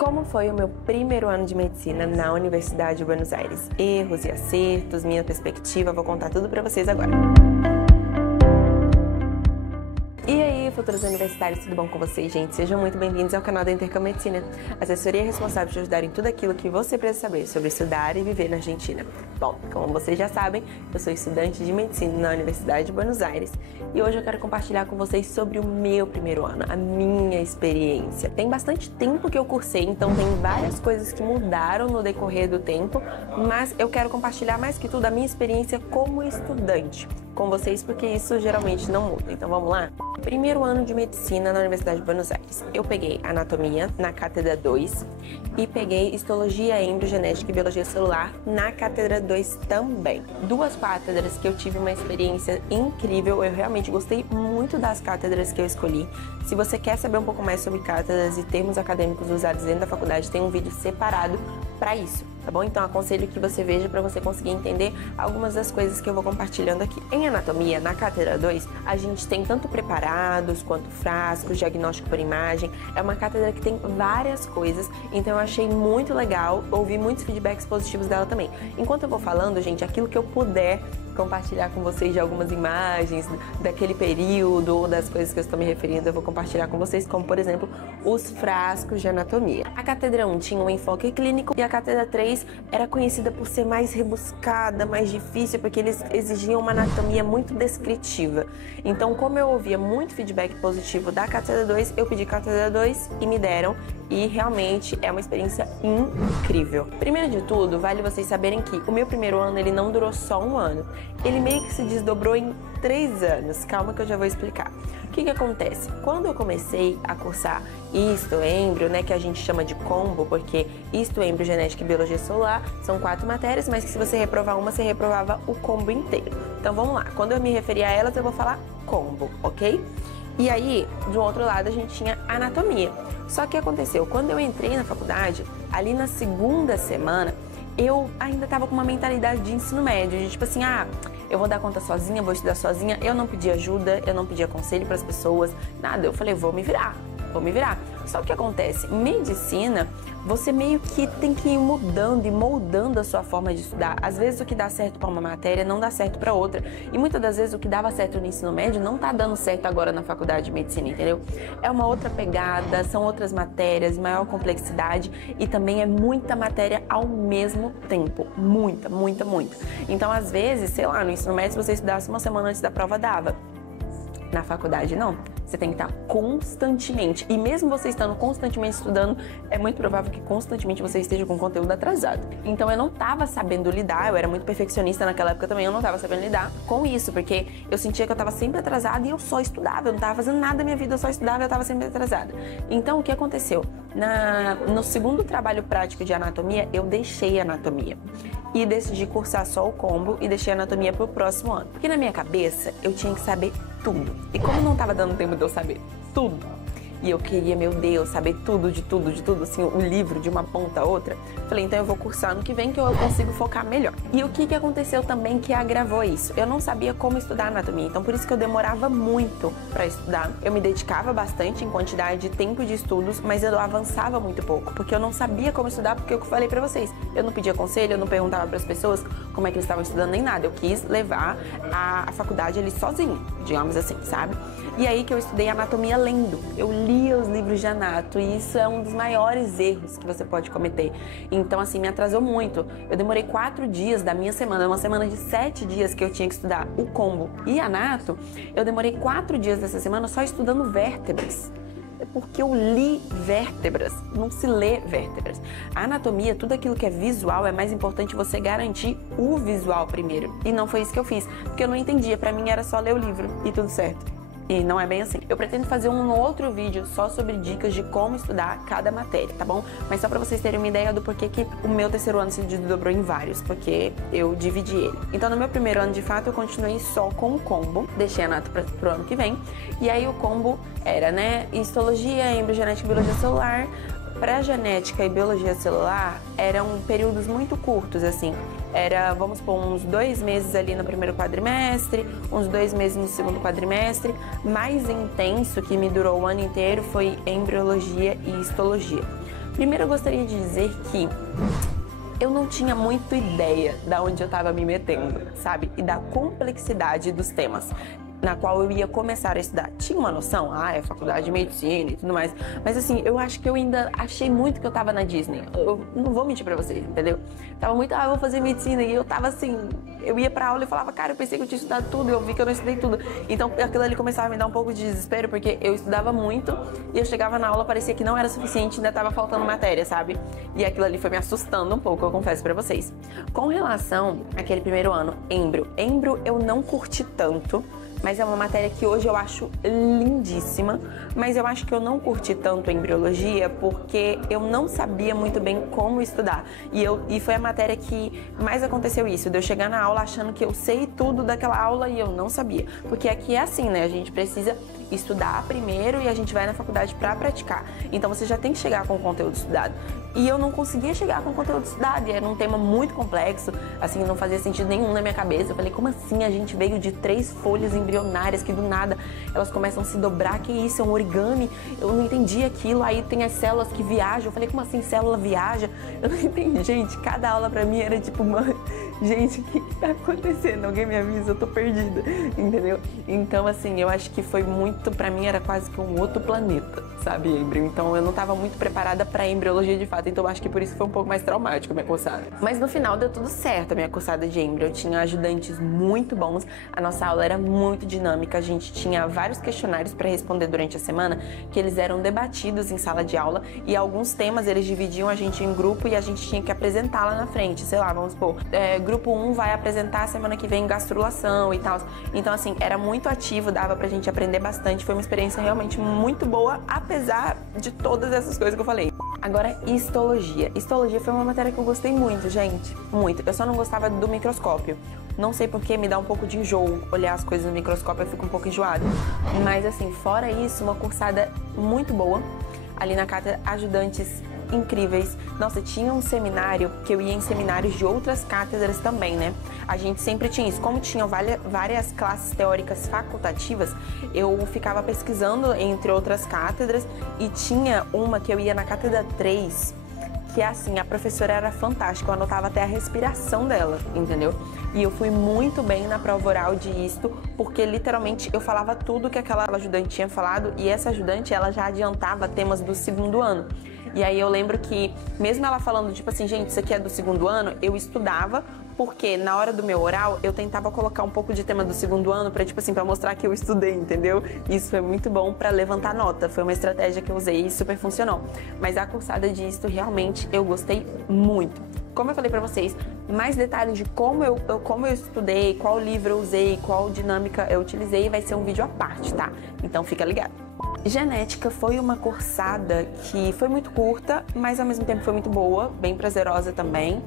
Como foi o meu primeiro ano de medicina na Universidade de Buenos Aires? Erros e acertos, minha perspectiva, vou contar tudo pra vocês agora. E aí, futuros universitários, tudo bom com vocês, gente? Sejam muito bem-vindos ao canal da Intercam Medicina, assessoria responsável de ajudar em tudo aquilo que você precisa saber sobre estudar e viver na Argentina. Bom, como vocês já sabem, eu sou estudante de medicina na Universidade de Buenos Aires e hoje eu quero compartilhar com vocês sobre o meu primeiro ano, a minha experiência. Tem bastante tempo que eu cursei, então tem várias coisas que mudaram no decorrer do tempo, mas eu quero compartilhar mais que tudo a minha experiência como estudante com vocês, porque isso geralmente não muda. Então vamos lá? Primeiro ano de medicina na Universidade de Buenos Aires. Eu peguei anatomia na cátedra 2 e peguei histologia, embriogenética e biologia celular na cátedra 2 também. Duas cátedras que eu tive uma experiência incrível, eu realmente gostei muito das cátedras que eu escolhi. Se você quer saber um pouco mais sobre cátedras e termos acadêmicos usados dentro da faculdade, tem um vídeo separado para isso, tá bom? Então aconselho que você veja para você conseguir entender algumas das coisas que eu vou compartilhando aqui. Em anatomia, na cátedra 2, a gente tem tanto preparados quanto frascos, diagnóstico por imagem. É uma cátedra que tem várias coisas, então eu achei muito legal, ouvi muitos feedbacks positivos dela também. Enquanto eu vou falando, gente, aquilo que eu puder compartilhar com vocês de algumas imagens daquele período ou das coisas que eu estou me referindo, eu vou compartilhar com vocês, como por exemplo, os frascos de anatomia. A cátedra 1 tinha um enfoque clínico e a cátedra 3 era conhecida por ser mais rebuscada, mais difícil, porque eles exigiam uma anatomia muito descritiva. Então, como eu ouvia muito feedback positivo da cátedra 2, eu pedi cátedra 2 e me deram, e realmente é uma experiência incrível. Primeiro de tudo, vale vocês saberem que o meu primeiro ano ele não durou só um ano, ele meio que se desdobrou em 3 anos. Calma que eu já vou explicar. O que acontece? Quando eu comecei a cursar histo, embrio, né, que a gente chama de combo, porque histo, embrio, genética e biologia celular são 4 matérias, mas que se você reprovar uma, você reprovava o combo inteiro. Então vamos lá, quando eu me referir a elas, eu vou falar combo, ok? E aí, do outro lado, a gente tinha anatomia. Só que aconteceu, quando eu entrei na faculdade, ali na segunda semana, eu ainda tava com uma mentalidade de ensino médio, de tipo assim, eu vou dar conta sozinha, vou estudar sozinha. Eu não pedi ajuda, eu não pedi conselho para as pessoas, nada. Eu falei, vou me virar. Só que o que acontece? Medicina, você meio que tem que ir mudando e moldando a sua forma de estudar. Às vezes o que dá certo para uma matéria não dá certo para outra. E muitas das vezes o que dava certo no ensino médio não tá dando certo agora na faculdade de medicina, entendeu? É uma outra pegada, são outras matérias, maior complexidade e também é muita matéria ao mesmo tempo. Muita. Então, às vezes, sei lá, no ensino médio, se você estudasse uma semana antes da prova, dava. Na faculdade, não. Você tem que estar constantemente. E mesmo você estando constantemente estudando, é muito provável que constantemente você esteja com conteúdo atrasado. Então eu não estava sabendo lidar, eu era muito perfeccionista naquela época também, eu não estava sabendo lidar com isso, porque eu sentia que eu estava sempre atrasada e eu só estudava, eu não estava fazendo nada na minha vida, eu só estudava e eu estava sempre atrasada. Então o que aconteceu? No segundo trabalho prático de anatomia, eu deixei a anatomia e decidi cursar só o combo e deixei a anatomia pro próximo ano. Porque na minha cabeça, eu tinha que saber tudo. E como não tava dando tempo de eu saber tudo, e eu queria, meu Deus, saber tudo, assim, o livro de uma ponta a outra, falei, então eu vou cursar ano que vem que eu consigo focar melhor. E o que aconteceu também que agravou isso? Eu não sabia como estudar anatomia, então por isso que eu demorava muito para estudar. Eu me dedicava bastante em quantidade de tempo de estudos, mas eu avançava muito pouco, porque eu não sabia como estudar, porque eu falei para vocês, eu não pedia conselho, eu não perguntava para as pessoas como é que eles estavam estudando nem nada. Eu quis levar a faculdade ali sozinho, digamos assim, sabe? E aí que eu estudei anatomia lendo. Eu lia os livros de anato e isso é um dos maiores erros que você pode cometer. Então, assim, me atrasou muito. Eu demorei 4 dias da minha semana, uma semana de 7 dias que eu tinha que estudar o combo e anato, eu demorei 4 dias dessa semana só estudando vértebras. É porque eu li vértebras, não se lê vértebras. A anatomia, tudo aquilo que é visual, é mais importante você garantir o visual primeiro. E não foi isso que eu fiz, porque eu não entendia. Pra mim era só ler o livro e tudo certo. E não é bem assim. Eu pretendo fazer um outro vídeo só sobre dicas de como estudar cada matéria, tá bom? Mas só pra vocês terem uma ideia do porquê que o meu terceiro ano se desdobrou em vários, porque eu dividi ele. Então, no meu primeiro ano, de fato, eu continuei só com o combo, deixei a anato pro ano que vem, e aí o combo era, né, histologia, embriogenética e biologia celular. Para genética e biologia celular, eram períodos muito curtos, assim. Era, vamos supor, uns 2 meses ali no primeiro quadrimestre, uns 2 meses no segundo quadrimestre. Mais intenso, que me durou o ano inteiro, foi embriologia e histologia. Primeiro eu gostaria de dizer que eu não tinha muita ideia da onde eu estava me metendo, sabe? E da complexidade dos temas na qual eu ia começar a estudar. Tinha uma noção, é faculdade de medicina e tudo mais, mas assim, eu acho que eu ainda achei muito que eu tava na Disney. Eu não vou mentir pra vocês, entendeu? Tava muito, eu vou fazer medicina, e eu tava assim, eu ia pra aula e falava, cara, eu pensei que eu tinha estudado tudo, eu vi que eu não estudei tudo. Então aquilo ali começava a me dar um pouco de desespero, porque eu estudava muito e eu chegava na aula, parecia que não era suficiente, ainda tava faltando matéria, sabe? E aquilo ali foi me assustando um pouco, eu confesso pra vocês. Com relação àquele primeiro ano, Embrio eu não curti tanto, mas é uma matéria que hoje eu acho lindíssima, mas eu acho que eu não curti tanto a embriologia porque eu não sabia muito bem como estudar. E foi a matéria que mais aconteceu isso, de eu chegar na aula achando que eu sei tudo daquela aula e eu não sabia. Porque aqui é assim, né? A gente precisa estudar primeiro e a gente vai na faculdade para praticar. Então você já tem que chegar com o conteúdo estudado. E eu não conseguia chegar com o conteúdo estudado, e era um tema muito complexo, assim, não fazia sentido nenhum na minha cabeça. Eu falei, como assim? A gente veio de 3 folhas embrionárias que do nada elas começam a se dobrar, que isso? É um origami? Eu não entendi aquilo. Aí tem as células que viajam. Eu falei, como assim célula viaja? Eu não entendi. Gente, cada aula pra mim era tipo, gente, o que tá acontecendo? Alguém me avisa, eu tô perdida, entendeu? Então, assim, eu acho que foi muito, pra mim era quase que um outro planeta, sabe, embrio? Então eu não tava muito preparada pra embriologia de fato, então eu acho que por isso foi um pouco mais traumático a minha cursada. Mas no final deu tudo certo a minha cursada de embrio. Eu tinha ajudantes muito bons, a nossa aula era muito dinâmica, a gente tinha vários questionários pra responder durante a semana, que eles eram debatidos em sala de aula, e alguns temas eles dividiam a gente em grupo e a gente tinha que apresentar lá na frente, sei lá, vamos supor, grupo 1 vai apresentar semana que vem gastrulação e tal. Então, assim, era muito ativo, dava pra gente aprender bastante. Foi uma experiência realmente muito boa, apesar de todas essas coisas que eu falei. Agora, histologia. Histologia foi uma matéria que eu gostei muito, gente. Muito. Eu só não gostava do microscópio. Não sei porque me dá um pouco de enjoo olhar as coisas no microscópio, eu fico um pouco enjoada. Mas, assim, fora isso, uma cursada muito boa. Ali na cátedra, ajudantes incríveis. Nossa, tinha um seminário que eu ia em seminários de outras cátedras também, né? A gente sempre tinha isso. Como tinham várias classes teóricas facultativas, eu ficava pesquisando entre outras cátedras e tinha uma que eu ia na cátedra 3, que assim, a professora era fantástica, eu anotava até a respiração dela, entendeu? E eu fui muito bem na prova oral de isto, porque literalmente eu falava tudo que aquela ajudante tinha falado, e essa ajudante, ela já adiantava temas do segundo ano. E aí eu lembro que, mesmo ela falando, tipo assim, gente, isso aqui é do segundo ano, eu estudava, porque na hora do meu oral, eu tentava colocar um pouco de tema do segundo ano pra, tipo assim, pra mostrar que eu estudei, entendeu? Isso foi muito bom pra levantar nota, foi uma estratégia que eu usei e super funcionou. Mas a cursada de isto, realmente, eu gostei muito. Como eu falei pra vocês, mais detalhes de como eu estudei, qual livro eu usei, qual dinâmica eu utilizei, vai ser um vídeo à parte, tá? Então fica ligado. Genética foi uma cursada que foi muito curta, mas ao mesmo tempo foi muito boa, bem prazerosa também.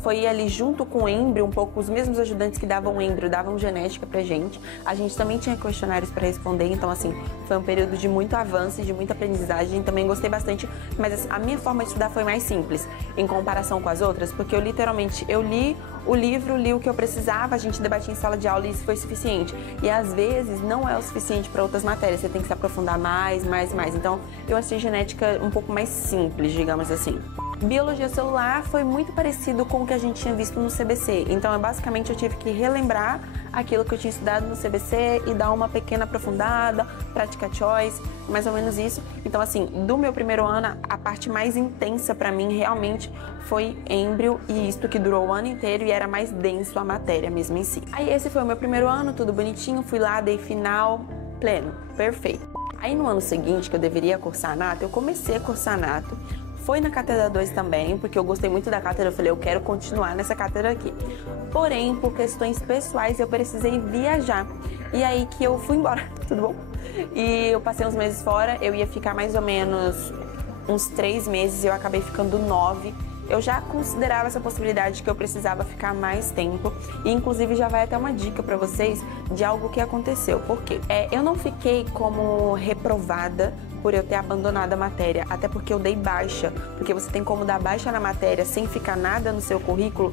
Foi ali junto com o embrio, um pouco os mesmos ajudantes que davam embrio, davam genética pra gente. A gente também tinha questionários para responder, então assim, foi um período de muito avanço e de muita aprendizagem. Também gostei bastante, mas a minha forma de estudar foi mais simples em comparação com as outras, porque eu literalmente, eu li o livro, li o que eu precisava, a gente debatia em sala de aula e isso foi suficiente. E às vezes não é o suficiente para outras matérias, você tem que se aprofundar mais. Então eu achei genética um pouco mais simples, digamos assim. Biologia celular foi muito parecido com o que a gente tinha visto no CBC, então basicamente eu tive que relembrar aquilo que eu tinha estudado no CBC e dar uma pequena aprofundada, praticar choice, mais ou menos isso. Então assim, do meu primeiro ano, a parte mais intensa pra mim realmente foi embrio e isto que durou o ano inteiro e era mais denso a matéria mesmo em si. Aí esse foi o meu primeiro ano, tudo bonitinho, fui lá, dei final, pleno, perfeito. Aí no ano seguinte, que eu deveria cursar nato, eu comecei a cursar nato. Foi na cátedra 2 também, porque eu gostei muito da cátedra, eu falei, eu quero continuar nessa cátedra aqui. Porém, por questões pessoais, eu precisei viajar. E aí que eu fui embora, tudo bom? E eu passei uns meses fora, eu ia ficar mais ou menos uns 3 meses, eu acabei ficando 9. Eu já considerava essa possibilidade de que eu precisava ficar mais tempo. E inclusive já vai até uma dica pra vocês de algo que aconteceu. Por quê? Eu não fiquei como reprovada por eu ter abandonado a matéria, até porque eu dei baixa, porque você tem como dar baixa na matéria sem ficar nada no seu currículo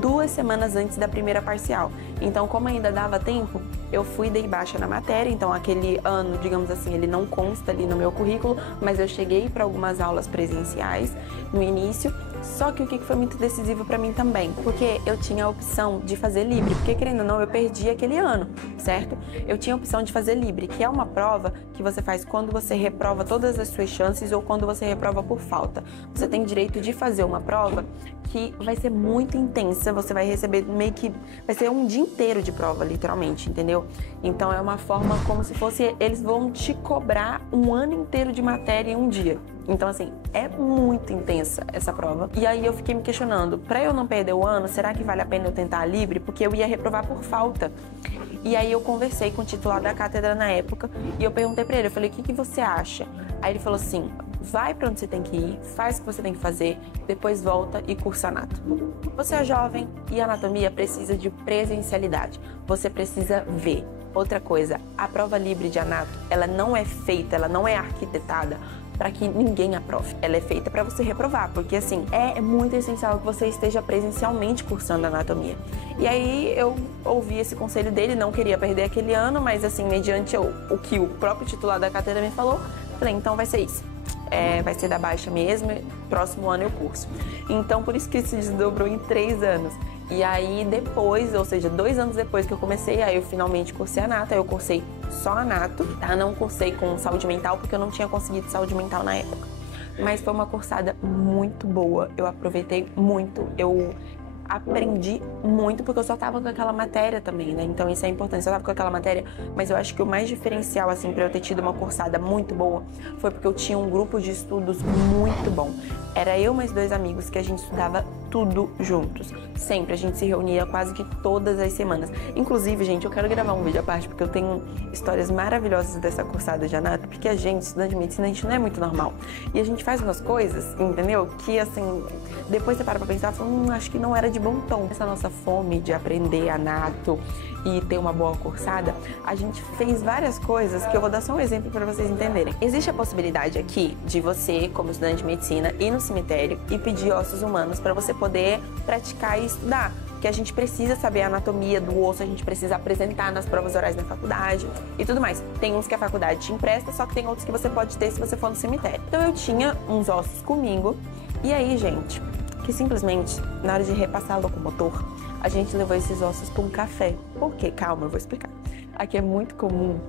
2 semanas antes da primeira parcial. Então, como ainda dava tempo, eu fui e dei baixa na matéria, então aquele ano, digamos assim, ele não consta ali no meu currículo, mas eu cheguei para algumas aulas presenciais no início. Só que o que foi muito decisivo para mim também, porque eu tinha a opção de fazer livre, porque querendo ou não, eu perdi aquele ano, certo? Eu tinha a opção de fazer livre, que é uma prova que você faz quando você reprova todas as suas chances ou quando você reprova por falta. Você tem direito de fazer uma prova que vai ser muito intensa, você vai receber meio que... vai ser um dia inteiro de prova, literalmente, entendeu? Então é uma forma como se fosse... eles vão te cobrar um ano inteiro de matéria em um dia. Então, assim, é muito intensa essa prova. E aí eu fiquei me questionando, pra eu não perder o ano, será que vale a pena eu tentar a livre? Porque eu ia reprovar por falta. E aí eu conversei com o titular da cátedra na época e eu perguntei pra ele, eu falei, o que você acha? Aí ele falou assim, vai pra onde você tem que ir, faz o que você tem que fazer, depois volta e cursa anato. Você é jovem e a anatomia precisa de presencialidade. Você precisa ver. Outra coisa, a prova livre de anato, ela não é feita, ela não é arquitetada para que ninguém aprove. Ela é feita para você reprovar, porque assim, é muito essencial que você esteja presencialmente cursando anatomia. E aí eu ouvi esse conselho dele, não queria perder aquele ano, mas assim, mediante o que o próprio titular da cátedra me falou, falei, então vai ser isso. Vai ser da baixa mesmo, próximo ano eu curso. Então, por isso que se desdobrou em 3 anos. E aí depois, ou seja, 2 anos depois que eu comecei, aí eu finalmente cursei anato, aí eu cursei só anato, tá? Não cursei com saúde mental, porque eu não tinha conseguido saúde mental na época. Mas foi uma cursada muito boa, eu aproveitei muito, eu aprendi muito, porque eu só tava com aquela matéria também, né? Então isso é importante, eu só tava com aquela matéria, mas eu acho que o mais diferencial, assim, pra eu ter tido uma cursada muito boa, foi porque eu tinha um grupo de estudos muito bom. Era eu mais 2 amigos que a gente estudava tudo juntos. Sempre, a gente se reunia quase que todas as semanas. Inclusive, gente, eu quero gravar um vídeo à parte, porque eu tenho histórias maravilhosas dessa cursada de anato, porque a gente, estudante de medicina, a gente não é muito normal. E a gente faz umas coisas, entendeu? Que, assim, depois você para pra pensar, fala, acho que não era de bom tom. Essa nossa fome de aprender anato e ter uma boa cursada, a gente fez várias coisas que eu vou dar só um exemplo para vocês entenderem. Existe a possibilidade aqui de você, como estudante de medicina, ir no cemitério e pedir ossos humanos para você poder praticar e estudar. Porque a gente precisa saber a anatomia do osso, a gente precisa apresentar nas provas orais na faculdade e tudo mais. Tem uns que a faculdade te empresta, só que tem outros que você pode ter se você for no cemitério. Então eu tinha uns ossos comigo e aí, gente, que simplesmente, na hora de repassar a locomotor, a gente levou esses ossos para um café. Por quê? Calma, eu vou explicar. Aqui é muito comum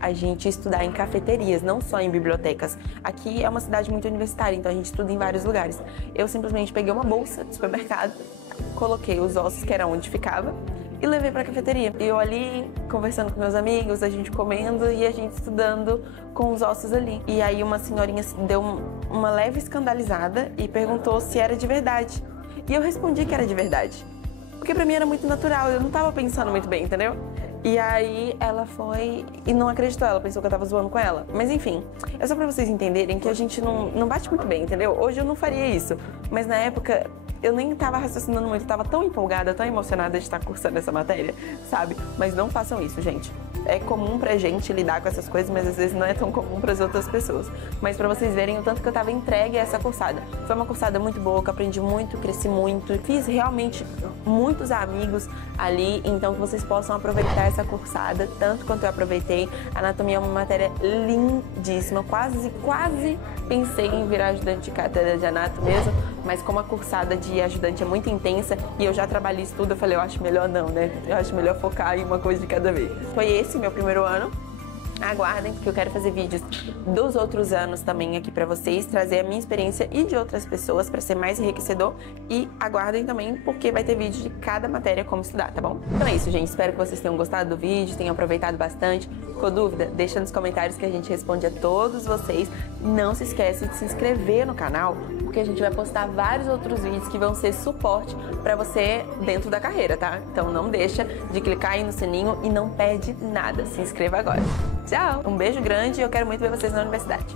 a gente estudar em cafeterias, não só em bibliotecas. Aqui é uma cidade muito universitária, então a gente estuda em vários lugares. Eu simplesmente peguei uma bolsa de supermercado, coloquei os ossos, que era onde ficava, e levei para a cafeteria. E eu ali, conversando com meus amigos, a gente comendo e a gente estudando com os ossos ali. E aí uma senhorinha deu uma leve escandalizada e perguntou se era de verdade. E eu respondi que era de verdade. Porque pra mim era muito natural, eu não tava pensando muito bem, entendeu? E aí ela foi e não acreditou, ela pensou que eu tava zoando com ela. Mas enfim, é só pra vocês entenderem que a gente não bate muito bem, entendeu? Hoje eu não faria isso, mas na época eu nem tava raciocinando muito, eu tava tão empolgada, tão emocionada de estar cursando essa matéria, sabe? Mas não façam isso, gente. É comum pra gente lidar com essas coisas, mas às vezes não é tão comum pras outras pessoas. Mas pra vocês verem o tanto que eu tava entregue a essa cursada. Foi uma cursada muito boa, que eu aprendi muito, cresci muito, fiz realmente muitos amigos ali, então que vocês possam aproveitar essa cursada, tanto quanto eu aproveitei. A anatomia é uma matéria lindíssima, quase pensei em virar ajudante de cátedra de anato mesmo, mas como a cursada de ajudante é muito intensa e eu já trabalhei isso tudo, eu falei, eu acho melhor não, né? Eu acho melhor focar em uma coisa de cada vez. Foi esse meu primeiro ano. Aguardem, porque eu quero fazer vídeos dos outros anos também aqui pra vocês, trazer a minha experiência e de outras pessoas pra ser mais enriquecedor. E aguardem também, porque vai ter vídeo de cada matéria como estudar, tá bom? Então é isso, gente. Espero que vocês tenham gostado do vídeo, tenham aproveitado bastante. Ficou dúvida? Deixa nos comentários que a gente responde a todos vocês. Não se esquece de se inscrever no canal, porque a gente vai postar vários outros vídeos que vão ser suporte pra você dentro da carreira, tá? Então não deixa de clicar aí no sininho e não perde nada. Se inscreva agora. Tchau! Um beijo grande e eu quero muito ver vocês na universidade.